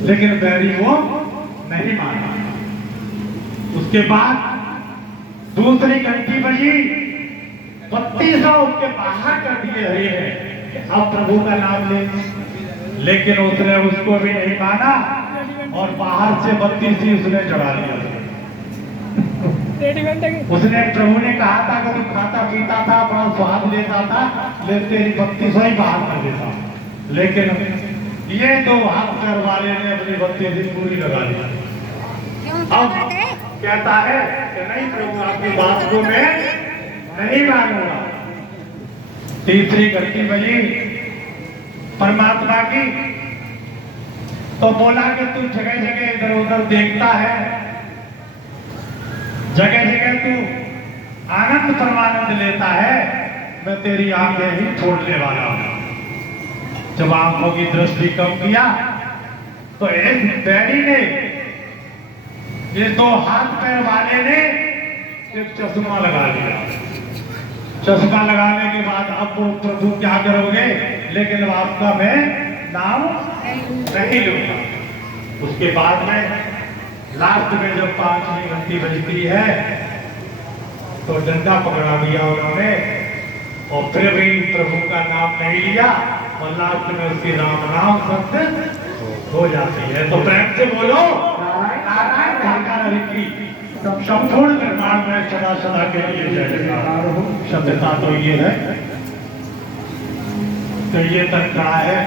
लेकिन बैरी वो नहीं माना। उसके बाद दूसरी घंटी बजी, 3200 उसके बाहर कर दिए हरि ने, अब प्रभु का नाम ले। लेकिन उसने उसको भी नहीं माना और बाहर से 32 ही उसने चढ़ा दिया। उसने प्रभु ने कहा था कि तू खाता पीता था, बड़ा स्वाद लेता था, लेकिन तेरी 3200 ही बाहर कर देता। लेकिन ये दो हाथ पैर वाले ने अपनी 32 पूरी लगा दी। अब कहता है कि नहीं प्रभु, आपकी बात को मैं नहीं मानूंगा। तीसरी घंटी बजी परमात्मा की, तो बोला कि तू जगह जगह इधर उधर देखता है, जगह जगह तू आनंद परमानंद लेता है, मैं तेरी आंखें ही छोड़ने वाला हूं। जब आंखों की दृष्टि कम किया तो एक बैरी ने, ये दो हाथ पैर वाले ने एक चश्मा लगा लिया। चश्मा लगाने के बाद अब वो प्रभु क्या करोगे, लेकिन आपका मैं नाम नहीं लूंगा। उसके बाद में लास्ट में जब 5वीं घंटी बजती है तो डंडा पकड़ा दिया उन्होंने और फिर भी प्रभु का नाम नहीं लिया और लास्ट में उसकी राम नाम सत्य हो जाती है। तो प्रेम से बोलो नारायण हरि की संपूर्ण निर्माण में सदा सदा के लिए जय जयकार हो। सत्यता तो ये है, तो ये तक कहा है।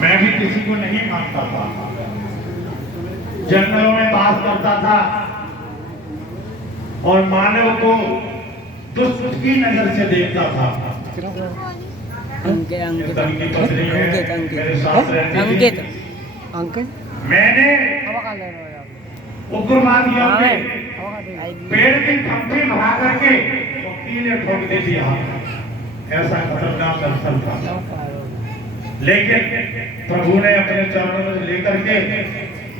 मैं भी किसी को नहीं मानता था, जंगलों में बास करता था और मानव को दुष्ट की नजर से देखता था। मैंने उग्रवादियों के पेड़ की खंभे भरा करके कीले ठोक दे दिया। ऐसा खतरनाक अवसर था, लेकिन प्रभु ने अपने चरणों में लेकर के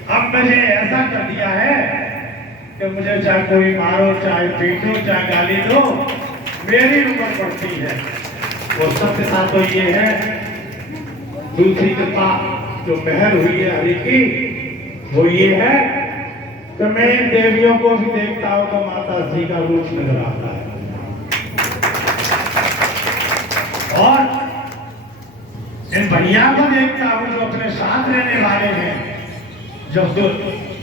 अब मुझे ऐसा कर दिया है कि मुझे चाहे कोई मारो, चाहे पीटो, चाहे गाली दो, मेरी उम्र पड़ती है। वो सत्यता तो ये है। दूसरी कृपा जो महर हुई है हरि की, वो ये है कि मैं इन देवियों को भी देखता हूं तो माता श्री का रूप नजर आता है। और इन भैया को देखता हूं जो अपने साथ रहने वाले हैं। जब तो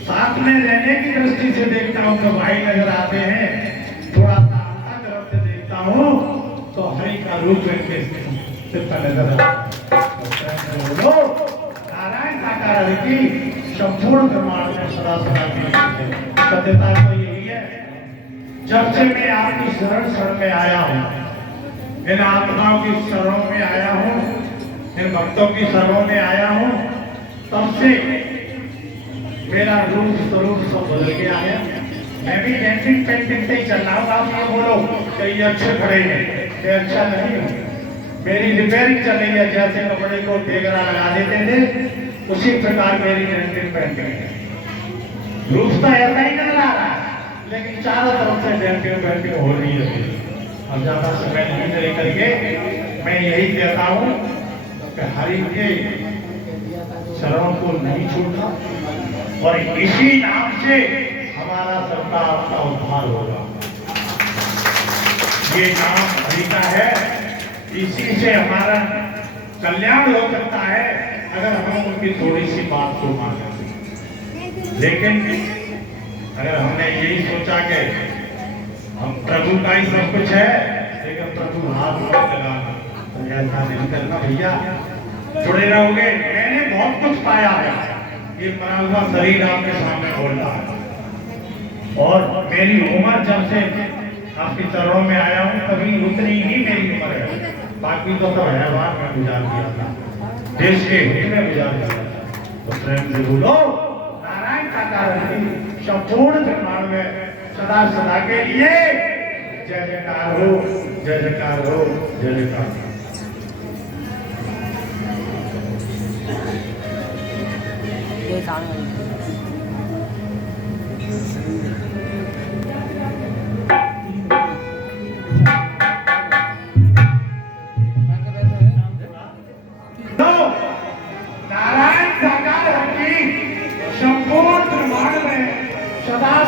साथ में रहने की दृष्टि से देखता हूं तो भाई नजर आते हैं। थोड़ा सा आधा तरफ से देखता हूं तो हरि का रूप इनके सिर पर नजर आता है। नारायण साकार हरि की संपूर्ण निर्माण में सदा सदा की सत्यता तो यही है। जब से मैं आपकी शरण में आया हूं, इन आत्माओं की शरणों में आया हूं, इन भक्तों की शरणों में आया हूं, तब से मेरा रूप स्वरूप सब बदल गया है। मैं भी डेंटिंग पेंटिंग से ही चल रहा हूँ। आप ये बोलो कि ये अच्छे खड़े हैं, ये अच्छा नहीं हूँ। मेरी रिपेयरिंग चल रही है। जैसे कपड़े को ढेगरा लगा देते थे, उसी प्रकार मेरी डेंटिंग पेंटिंग है। रूप तो ऐसा ही नजर आ रहा है, लेकिन चारों तरफ से डेंटिंग पेंटिंग हो रही है। अब ज्यादा समय नहीं लेकर के मैं यही कहता हूँ कि हरि के शरणों को नहीं छोड़ना और इसी नाम से हमारा सबका आपका उद्धार होगा। ये नाम हरि का है, इसी से हमारा कल्याण हो सकता है अगर हम उनकी थोड़ी सी बात को माने। लेकिन अगर हमने यही सोचा कि हम प्रभु का ही सब कुछ है, लेकिन प्रभु हाथ मत लगाना, तो ऐसा नहीं करना भैया। जुड़े रहोगे। मैंने बहुत कुछ पाया है। ये मरा हुआ शरीर आपके सामने बोल रहा है और मेरी उम्र जब से आपके चरणों में आया हूँ तभी उतनी ही मेरी उम्र है। बाकी तो सब हैवान में गुजार दिया था, देश के हित में गुजार दिया था। तो प्रेम से बोलो नारायण साकार हरि संपूर्ण निर्माण में सदा सदा के लिए जय जयकार हो, जय जयकार हो, जय जयकार हो। सदा